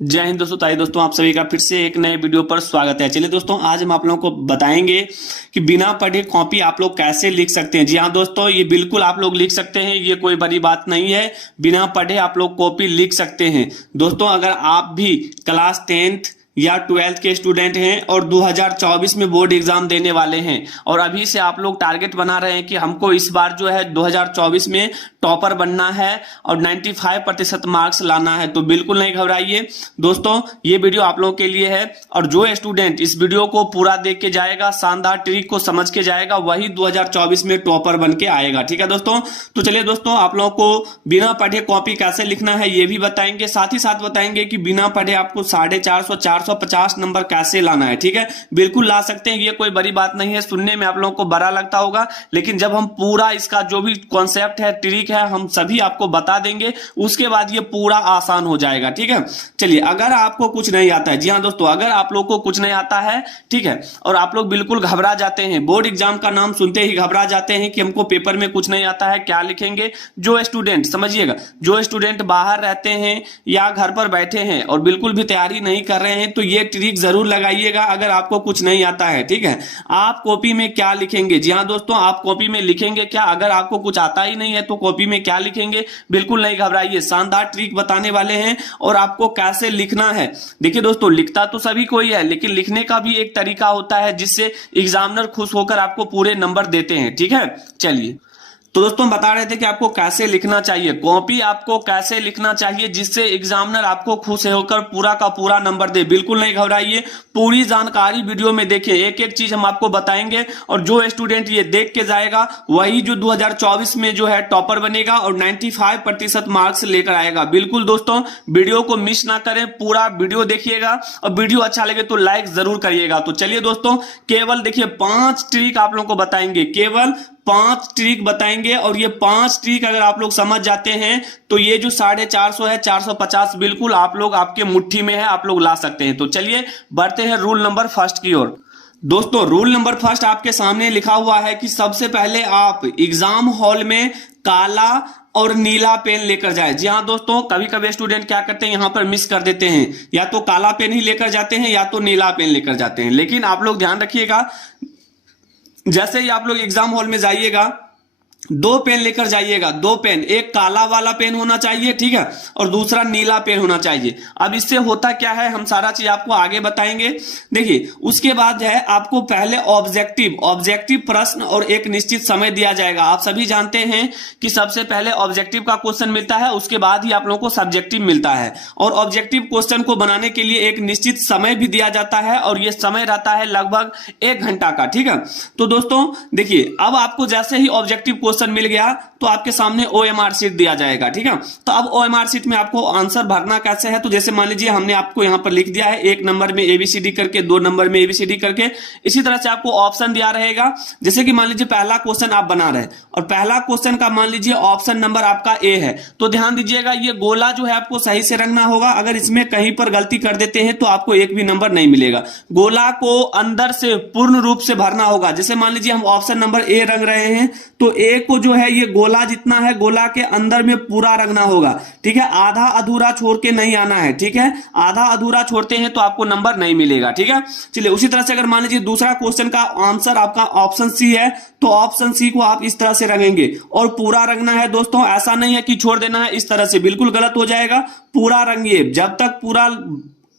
जय हिंद दोस्तों। ताई दोस्तों, आप सभी का फिर से एक नए वीडियो पर स्वागत है। चलिए दोस्तों, आज हम आप लोगों को बताएंगे कि बिना पढ़े कॉपी आप लोग कैसे लिख सकते हैं। जी हाँ दोस्तों, ये बिल्कुल आप लोग लिख सकते हैं, ये कोई बड़ी बात नहीं है। बिना पढ़े आप लोग कॉपी लिख सकते हैं। दोस्तों, अगर आप भी क्लास 10th या 12th के स्टूडेंट हैं और 2024 में बोर्ड एग्जाम देने वाले हैं और अभी से आप लोग टारगेट बना रहे हैं कि हमको इस बार जो है 2024 में टॉपर बनना है और 95% मार्क्स लाना है, तो बिल्कुल नहीं घबराइए दोस्तों, ये वीडियो आप लोगों के लिए है। और जो स्टूडेंट इस वीडियो को पूरा देख के जाएगा, शानदार ट्रिक को समझ के जाएगा, वही 2024 में टॉपर बन के आएगा। ठीक है दोस्तों, तो चलिए दोस्तों, आप लोगों को बिना पढ़े कॉपी कैसे लिखना है ये भी बताएंगे, साथ ही साथ बताएंगे कि बिना पढ़े आपको 450 450 नंबर कैसे लाना है। ठीक है, बिल्कुल ला सकते हैं, ये कोई बड़ी बात नहीं है। सुनने में आप लोगों को बड़ा लगता होगा, लेकिन जब हम पूरा इसका जो भी कॉन्सेप्ट है, ट्रिक है, हम सभी आपको बता देंगे, उसके बाद ये पूरा आसान हो जाएगा। ठीक है, चलिए, अगर आपको कुछ नहीं आता है, जी हाँ दोस्तों, अगर आप लोग को कुछ नहीं आता है, ठीक है, और आप लोग बिल्कुल घबरा जाते हैं, बोर्ड एग्जाम का नाम सुनते ही घबरा जाते हैं कि हमको पेपर में कुछ नहीं आता है, क्या लिखेंगे। जो स्टूडेंट, समझिएगा, जो स्टूडेंट बाहर रहते हैं या घर पर बैठे हैं और बिल्कुल भी तैयारी नहीं कर रहे हैं, तो ये ट्रिक जरूर लगाइएगा अगर आपको कुछ नहीं आता है। ठीक है, आप कॉपी में क्या लिखेंगे। जी हाँ दोस्तों, आप कॉपी में लिखेंगे क्या, अगर आपको कुछ आता ही नहीं है तो कॉपी में क्या लिखेंगे। बिल्कुल नहीं घबराइए, शानदार ट्रिक बताने वाले हैं और आपको कैसे लिखना है। देखिए दोस्तों, लिखता तो सभी कोई है, लेकिन लिखने का भी एक तरीका होता है जिससे एग्जामिनर खुश होकर आपको पूरे नंबर देते हैं। ठीक है, चलिए, तो दोस्तों, हम बता रहे थे कि आपको कैसे लिखना चाहिए, कॉपी आपको कैसे लिखना चाहिए जिससे एग्जामिनर आपको खुश होकर पूरा का पूरा नंबर दे। बिल्कुल नहीं घबराइए, पूरी जानकारी वीडियो में देखिए, एक एक चीज हम आपको बताएंगे और जो स्टूडेंट ये देख के जाएगा वही जो 2024 में जो है टॉपर बनेगा और 95% मार्क्स लेकर आएगा। बिल्कुल दोस्तों, वीडियो को मिस ना करें, पूरा वीडियो देखिएगा और वीडियो अच्छा लगे तो लाइक जरूर करिएगा। तो चलिए दोस्तों, केवल देखिए 5 ट्रिक आप लोगों को बताएंगे, केवल 5 ट्रिक बताएंगे और ये 5 ट्रिक अगर आप लोग समझ जाते हैं तो ये जो 450 है, 450 बिल्कुल आप लोग आपके मुट्ठी में है, आप लोग ला सकते हैं। तो चलिए बढ़ते हैं रूल नंबर फर्स्ट की ओर। दोस्तों, रूल नंबर फर्स्ट आपके सामने लिखा हुआ है कि सबसे पहले आप एग्जाम हॉल में काला और नीला पेन लेकर जाए। जी हाँ दोस्तों, कभी कभी स्टूडेंट क्या करते हैं, यहां पर मिस कर देते हैं, या तो काला पेन ही लेकर जाते हैं या तो नीला पेन लेकर जाते हैं। लेकिन आप लोग ध्यान रखिएगा, जैसे ही आप लोग एग्जाम हॉल में जाइएगा 2 पेन लेकर जाइएगा, 2 पेन, एक काला वाला पेन होना चाहिए, ठीक है, और दूसरा नीला पेन होना चाहिए। अब इससे होता क्या है, हम सारा चीज आपको आगे बताएंगे। देखिए, उसके बाद है आपको पहले ऑब्जेक्टिव प्रश्न और एक निश्चित समय दिया जाएगा। आप सभी जानते हैं कि सबसे पहले ऑब्जेक्टिव का क्वेश्चन मिलता है, उसके बाद ही आप लोगों को सब्जेक्टिव मिलता है, और ऑब्जेक्टिव क्वेश्चन को बनाने के लिए एक निश्चित समय भी दिया जाता है और यह समय रहता है लगभग 1 घंटा का। ठीक है, तो दोस्तों देखिए, अब आपको जैसे ही ऑब्जेक्टिव क्वेश्चन मिल गया तो आपके सामने OMR शीट दिया जाएगा। ठीक है, तो अब OMR शीट में आपको आंसर भरना कैसे है, तो जैसे मान लीजिए हमने आपको यहां पर लिख दिया है 1 नंबर में ABCD करके, 2 नंबर में ABCD करके, इसी तरह से आपको ऑप्शन दिया रहेगा। जैसे कि मान लीजिए पहला क्वेश्चन आप बना रहे और पहला क्वेश्चन का मान लीजिए ऑप्शन नंबर आपका A है, तो ध्यान दीजिएगा ये गोला जो है आपको सही से रंगना होगा। अगर इसमें कहीं पर गलती कर देते हैं तो आपको एक भी नंबर नहीं मिलेगा। गोला को अंदर से पूर्ण रूप से भरना होगा। जैसे मान लीजिए हम ऑप्शन नंबर A रंग रहे हैं, तो A को जो है ये गोला जितना है, गोला के अंदर में पूरा रंगना होगा। ठीक है, आधा अधूरा छोड़ के नहीं आना है। ठीक है, आधा अधूरा छोड़ते हैं तो आपको नंबर नहीं मिलेगा। ठीक है, चलिए, उसी तरह से अगर मान लीजिए दूसरा क्वेश्चन का आंसर आपका ऑप्शन सी है, तो ऑप्शन सी को आप इस तरह से रंगेंगे और पूरा रंगना है दोस्तों, ऐसा नहीं है कि छोड़ देना है, इस तरह से बिल्कुल गलत हो जाएगा। पूरा रंगिए, जब तक पूरा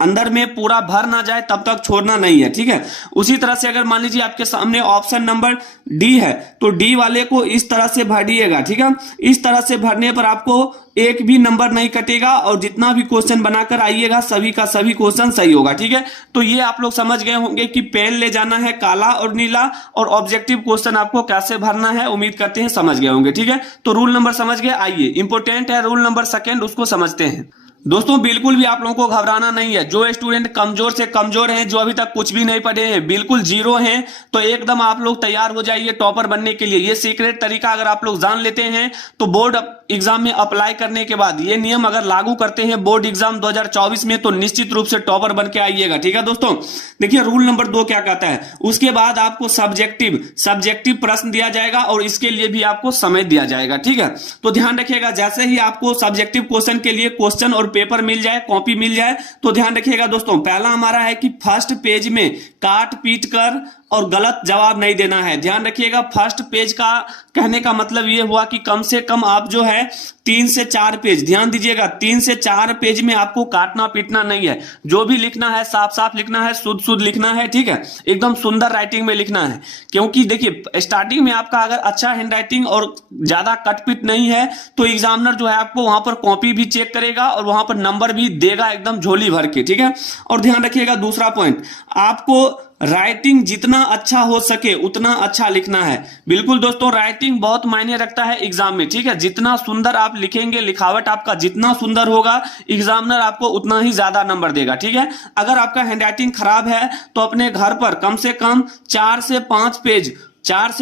अंदर में पूरा भर ना जाए तब तक छोड़ना नहीं है। ठीक है, उसी तरह से अगर मान लीजिए आपके सामने ऑप्शन नंबर डी है, तो डी वाले को इस तरह से भरिएगा। ठीक है, इस तरह से भरने पर आपको एक भी नंबर नहीं कटेगा और जितना भी क्वेश्चन बनाकर आइएगा सभी का सभी क्वेश्चन सही होगा। ठीक है, तो ये आप लोग समझ गए होंगे कि पेन ले जाना है काला और नीला, और ऑब्जेक्टिव क्वेश्चन आपको कैसे भरना है, उम्मीद करते हैं समझ गए होंगे। ठीक है, तो रूल नंबर समझ गए। आइए, इंपोर्टेंट है रूल नंबर सेकंड, उसको समझते हैं। दोस्तों, बिल्कुल भी आप लोगों को घबराना नहीं है। जो स्टूडेंट कमजोर से कमजोर हैं, जो अभी तक कुछ भी नहीं पढ़े हैं, बिल्कुल जीरो हैं, तो एकदम आप लोग तैयार हो जाइए टॉपर बनने के लिए। ये सीक्रेट तरीका अगर आप लोग जान लेते हैं तो बोर्ड एग्जाम में अप्लाई करने के बाद ये नियम अगर लागू करते हैं बोर्ड एग्जाम 2024 में, तो निश्चित रूप से टॉपर बन के आइएगा। ठीक है दोस्तों, देखिए रूल नंबर 2 क्या कहता है। उसके बाद आपको सब्जेक्टिव प्रश्न दिया जाएगा और इसके लिए भी आपको समय दिया जाएगा। ठीक है, तो ध्यान रखिएगा, जैसे ही आपको सब्जेक्टिव क्वेश्चन के लिए क्वेश्चन और पेपर मिल जाए, कॉपी मिल जाए, तो ध्यान रखिएगा दोस्तों, पहला हमारा है कि फर्स्ट पेज में काट पीट कर और गलत जवाब नहीं देना है। ध्यान रखिएगा, फर्स्ट पेज का कहने का मतलब यह हुआ कि कम से कम आप जो है 3 से 4 पेज, ध्यान दीजिएगा, 3 से 4 पेज में आपको काटना पीटना नहीं है। जो भी लिखना है साफ साफ लिखना है, शुद्ध शुद्ध लिखना है। ठीक है, एकदम सुंदर राइटिंग में लिखना है, क्योंकि देखिए स्टार्टिंग में आपका अगर अच्छा हैंड राइटिंग और ज्यादा कटपिट नहीं है तो एग्जामिनर जो है आपको वहां पर कॉपी भी चेक करेगा और वहां पर नंबर भी देगा एकदम झोली भर के। ठीक है, और ध्यान रखिएगा दूसरा पॉइंट, आपको राइटिंग जितना अच्छा हो सके उतना अच्छा लिखना है। बिल्कुल दोस्तों, राइटिंग बहुत मायने रखता है एग्जाम में। ठीक है, जितना सुंदर आप लिखेंगे, लिखावट आपका जितना सुंदर होगा, एग्जामिनर आपको उतना ही ज्यादा नंबर देगा। ठीक है, अगर आपका हैंडराइटिंग खराब है तो अपने घर पर कम से कम 4 से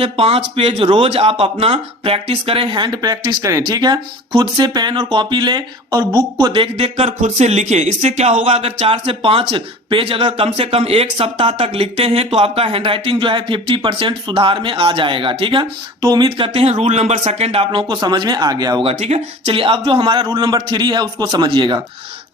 5 पेज रोज आप अपना प्रैक्टिस करें, हैंड प्रैक्टिस करें। ठीक है, खुद से पेन और कॉपी ले और बुक को देख देख कर खुद से लिखें। इससे क्या होगा, अगर 4 से 5 पेज अगर कम से कम एक सप्ताह तक लिखते हैं तो आपका हैंडराइटिंग जो है 50% सुधार में आ जाएगा। ठीक है, तो उम्मीद करते हैं रूल नंबर 2 आप लोगों को समझ में आ गया होगा। ठीक है, चलिए अब जो हमारा रूल नंबर 3 है उसको समझिएगा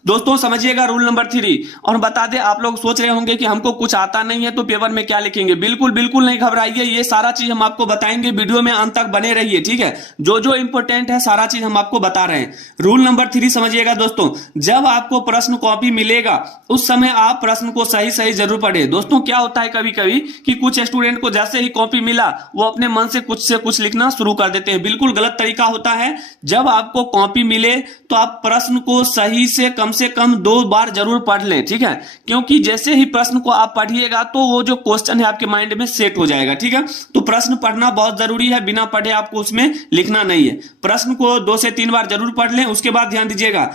दोस्तों, समझिएगा रूल नंबर 3। और बता दें, आप लोग सोच रहे होंगे कि हमको कुछ आता नहीं है तो पेपर में क्या लिखेंगे। बिल्कुल बिल्कुल नहीं घबराइए, ये सारा चीज हम आपको बताएंगे, वीडियो में अंत तक बने रहिए। ठीक है, जो जो इंपॉर्टेंट है सारा चीज हम आपको बता रहे हैं। रूल नंबर 3 समझिएगा दोस्तों, जब आपको प्रश्न कॉपी मिलेगा उस समय आप प्रश्न को सही सही जरूर पढ़े। दोस्तों क्या होता है कभी कभी कि कुछ स्टूडेंट को जैसे ही कॉपी मिला वो अपने मन से कुछ लिखना शुरू कर देते हैं, बिल्कुल गलत तरीका होता है। जब आपको कॉपी मिले तो आप प्रश्न को सही से कम 2 बार जरूर पढ़ लें। ठीक है, क्योंकि जैसे ही प्रश्न को आप पढ़िएगा तो वो जो क्वेश्चन है आपके माइंड में सेट हो जाएगा। ठीक है, तो प्रश्न पढ़ना बहुत जरूरी है, बिना पढ़े आपको उसमें लिखना नहीं है। प्रश्न को 2 से 3 बार जरूर पढ़ लें। उसके बाद ध्यान दीजिएगा,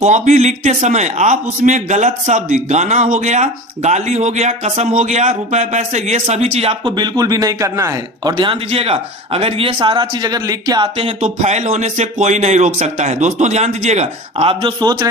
कॉपी लिखते समय आप उसमें गलत शब्द, गाना हो गया, गाली हो गया, कसम हो गया, रुपए पैसे, ये सभी चीज आपको बिल्कुल भी नहीं करना है। और ध्यान दीजिएगा, अगर ये सारा चीज अगर लिख के आते हैं तो फेल होने से कोई नहीं रोक सकता है। दोस्तों ध्यान दीजिएगा, आप जो सोच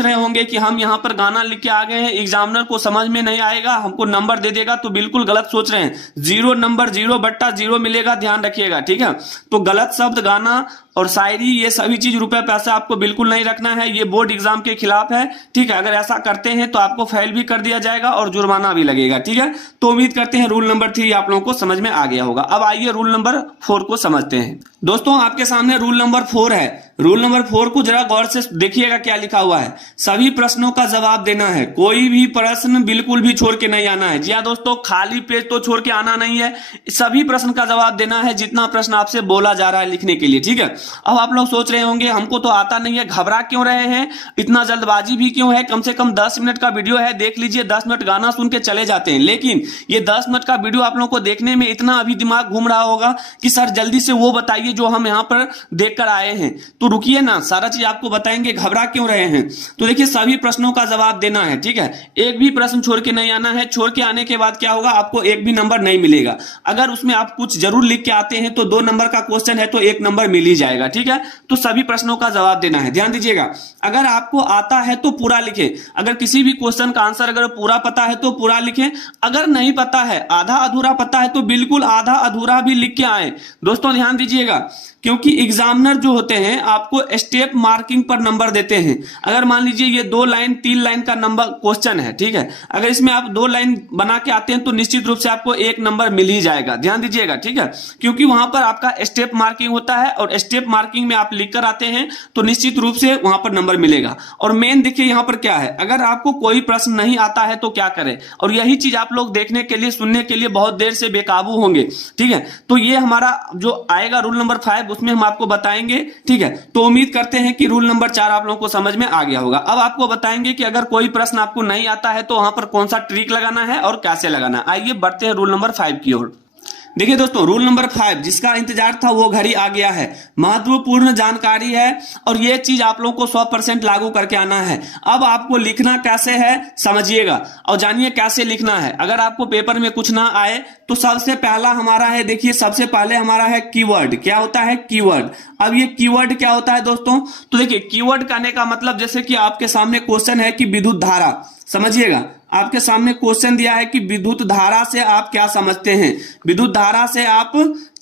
रहे होंगे कि हम यहाँ पर गाना लिख के आ गए हैं, एग्जामिनर को समझ में नहीं आएगा, हमको नंबर दे देगा, तो बिल्कुल गलत सोच रहे हैं। 0 नंबर 0/0 मिलेगा, ध्यान रखिएगा। ठीक है, तो गलत शब्द, गाना और शायरी, ये सभी चीज, रुपए पैसा आपको बिल्कुल नहीं रखना है। ये बोर्ड एग्जाम के खिलाफ है। ठीक है, अगर ऐसा करते हैं तो आपको फेल भी कर दिया जाएगा और जुर्माना भी लगेगा। ठीक है, तो उम्मीद करते हैं रूल नंबर 3 आप लोगों को समझ में आ गया होगा। अब आइए रूल नंबर 4 को समझते हैं। दोस्तों आपके सामने रूल नंबर 4 है। रूल नंबर 4 को जरा गौर से देखिएगा क्या लिखा हुआ है। सभी प्रश्नों का जवाब देना है, कोई भी प्रश्न बिल्कुल भी छोड़ के नहीं आना है। जी हाँ दोस्तों, खाली पेज तो छोड़ के आना नहीं है, सभी प्रश्न का जवाब देना है, जितना प्रश्न आपसे बोला जा रहा है लिखने के लिए। ठीक है, अब आप लोग सोच रहे होंगे हमको तो आता नहीं है, घबरा क्यों रहे हैं, इतना जल्दबाजी भी क्यों है, कम से कम 10 मिनट का वीडियो है, देख लीजिए, 10 मिनट गाना सुन के चले जाते हैं। लेकिन ये 10 मिनट का वीडियो आप लोगों को देखने में इतना अभी दिमाग घूम रहा होगा कि सर जल्दी से वो बताइए जो हम यहाँ पर देखकर आए हैं। तो रुकिए ना, सारा चीज आपको बताएंगे, घबरा क्यों रहे हैं। तो देखिए, सभी प्रश्नों का जवाब देना है। ठीक है, एक भी प्रश्न छोड़ के नहीं आना है। छोड़ के आने के बाद क्या होगा, आपको एक भी नंबर नहीं मिलेगा। अगर उसमें आप कुछ जरूर लिख के आते हैं तो 2 नंबर का क्वेश्चन है तो 1 नंबर मिल ही जाएगा। ठीक है, तो सभी प्रश्नों का जवाब देना है। ध्यान दीजिएगा, अगर आपको आता है तो पूरा लिखें, अगर किसी भी क्वेश्चन का आंसर अगर पूरा पता है तो पूरा लिखें, अगर नहीं पता है, आधा अधूरा पता है तो बिल्कुल आधा अधूरा भी लिख के आए। दोस्तों ध्यान दीजिएगा, क्योंकि एग्जामिनर जो होते हैं आपको स्टेप मार्किंग पर नंबर देते हैं। अगर मान लीजिए ये 2 लाइन 3 लाइन का नंबर क्वेश्चन है, ठीक है, अगर इसमें आप 2 लाइन बना के आते हैं तो निश्चित रूप से आपको 1 नंबर मिल ही जाएगा। ध्यान दीजिएगा, ठीक है, क्योंकि वहां पर आपका स्टेप मार्किंग होता है और स्टेप मार्किंग में आप लिख कर आते हैं तो निश्चित रूप से वहां पर नंबर मिलेगा। और मेन देखिए यहां पर क्या है, अगर आपको कोई प्रश्न नहीं आता है तो क्या करें, और यही चीज आप लोग देखने के लिए, सुनने के लिए बहुत देर से बेकाबू होंगे। ठीक है, तो ये हमारा जो आएगा रूल नंबर 5, उसमें हम आपको बताएंगे। ठीक है, तो उम्मीद करते हैं कि रूल नंबर 4 आप लोगों को समझ में आ गया होगा। अब आपको बताएंगे कि अगर कोई प्रश्न आपको नहीं आता है तो वहां पर कौन सा ट्रिक लगाना है और कैसे लगाना है। आइए बढ़ते हैं रूल नंबर 5 की ओर। देखिए दोस्तों, रूल नंबर 5 जिसका इंतजार था वो घड़ी आ गया है। महत्वपूर्ण जानकारी है और ये चीज आप लोगों को 100% लागू करके आना है। अब आपको लिखना कैसे है समझिएगा और जानिए कैसे लिखना है। अगर आपको पेपर में कुछ ना आए तो सबसे पहला हमारा है, देखिए सबसे पहले हमारा है कीवर्ड। क्या होता है? कीवर्ड। अब ये कीवर्ड क्या होता है दोस्तों? तो देखिए, कीवर्ड कहने का मतलब जैसे कि आपके सामने क्वेश्चन है कि विद्युत धारा, समझिएगा आपके सामने क्वेश्चन दिया है कि विद्युत धारा से आप क्या समझते हैं, विद्युत धारा से आप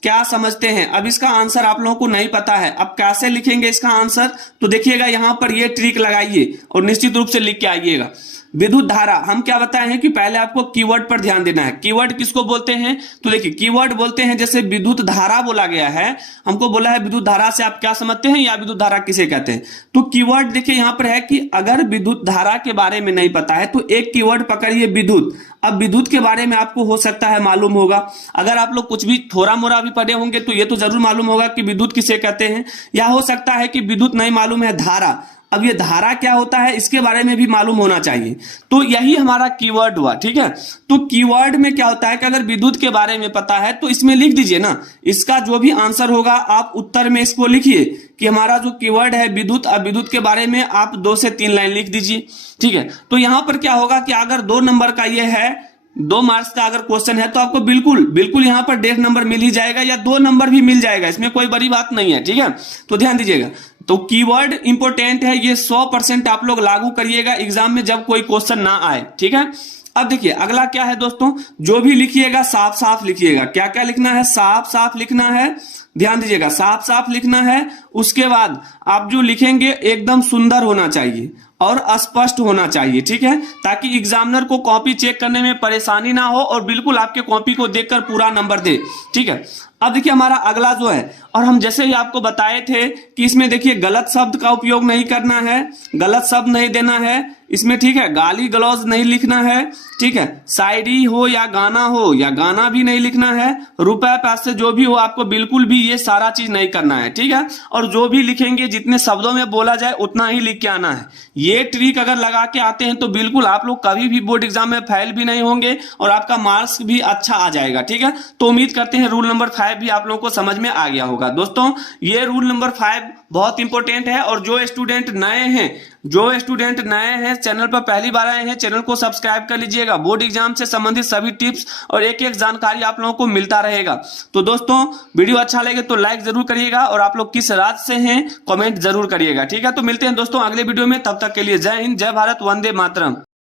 क्या समझते हैं। अब इसका आंसर आप लोगों को नहीं पता है, अब कैसे लिखेंगे इसका आंसर? तो देखिएगा यहां पर ये ट्रिक लगाइए और निश्चित रूप से लिख के आइएगा। विद्युत धारा, हम क्या बताए हैं कि पहले आपको कीवर्ड पर ध्यान देना है। कीवर्ड किसको बोलते हैं? तो देखिए, कीवर्ड बोलते हैं जैसे विद्युत धारा बोला गया है, हमको बोला है विद्युत धारा से आप क्या समझते हैं या विद्युत धारा किसे कहते हैं। तो कीवर्ड देखिए यहां पर है कि अगर विद्युत धारा के बारे में नहीं पता है तो एक कीवर्ड पकड़िए, विद्युत। अब विद्युत के बारे में आपको हो सकता है मालूम होगा, अगर आप लोग कुछ भी थोड़ा मोड़ा भी पढ़े होंगे तो ये तो जरूर मालूम होगा कि विद्युत किसे कहते हैं, या हो सकता है कि विद्युत नहीं मालूम है, धारा। अब ये धारा क्या होता है इसके बारे में भी मालूम होना चाहिए। तो यही हमारा कीवर्ड हुआ, ठीक है। तो कीवर्ड में क्या होता है कि अगर विद्युत के बारे में पता है तो इसमें लिख दीजिए ना, इसका जो भी आंसर होगा आप उत्तर में इसको लिखिए कि हमारा जो कीवर्ड है विद्युत। अब विद्युत के बारे में आप 2 से 3 लाइन लिख दीजिए, ठीक है। तो यहां पर क्या होगा कि अगर 2 नंबर का ये है, 2 मार्क्स का अगर क्वेश्चन है तो आपको बिल्कुल बिल्कुल यहां पर 1.5 नंबर मिल ही जाएगा या 2 नंबर भी मिल जाएगा, इसमें कोई बड़ी बात नहीं है, ठीक है। तो ध्यान दीजिएगा, तो कीवर्ड इंपॉर्टेंट है, ये 100% आप लोग लागू करिएगा एग्जाम में जब कोई क्वेश्चन ना आए, ठीक है। अब देखिए अगला क्या है दोस्तों, जो भी लिखिएगा साफ साफ लिखिएगा। क्या क्या लिखना है? साफ साफ लिखना है, ध्यान दीजिएगा, साफ साफ लिखना है। उसके बाद आप जो लिखेंगे एकदम सुंदर होना चाहिए और स्पष्ट होना चाहिए, ठीक है, ताकि एग्जामिनर को कॉपी चेक करने में परेशानी ना हो और बिल्कुल आपके कॉपी को देखकर पूरा नंबर दे, ठीक है। अब देखिए हमारा अगला जो है, और हम जैसे ही आपको बताए थे कि इसमें देखिए गलत शब्द का उपयोग नहीं करना है, गलत शब्द नहीं देना है इसमें, ठीक है। गाली गलौज नहीं लिखना है, ठीक है। शायरी हो या गाना भी नहीं लिखना है। रुपए पैसे जो भी हो आपको बिल्कुल भी ये सारा चीज नहीं करना है, ठीक है। और जो भी लिखेंगे जितने शब्दों में बोला जाए उतना ही लिख के आना है। ये ट्रिक अगर लगा के आते हैं तो बिल्कुल आप लोग कभी भी बोर्ड एग्जाम में फेल भी नहीं होंगे और आपका मार्क्स भी अच्छा आ जाएगा, ठीक है। तो उम्मीद करते हैं रूल नंबर 5 भी आप लोगों को समझ में आ गया होगा। दोस्तों ये रूल नंबर 5 बहुत इंपॉर्टेंट है और जो स्टूडेंट नए हैं चैनल पर पहली बार आए हैं, चैनल को सब्सक्राइब कर लीजिएगा। बोर्ड एग्जाम से संबंधित सभी टिप्स और एक एक जानकारी आप लोगों को मिलता रहेगा। तो दोस्तों वीडियो अच्छा लगे तो लाइक जरूर करिएगा और आप लोग किस राज्य से हैं कमेंट जरूर करिएगा, ठीक है। तो मिलते हैं दोस्तों अगले वीडियो में, तब तक के लिए जय हिंद, जय भारत, वंदे मातरम।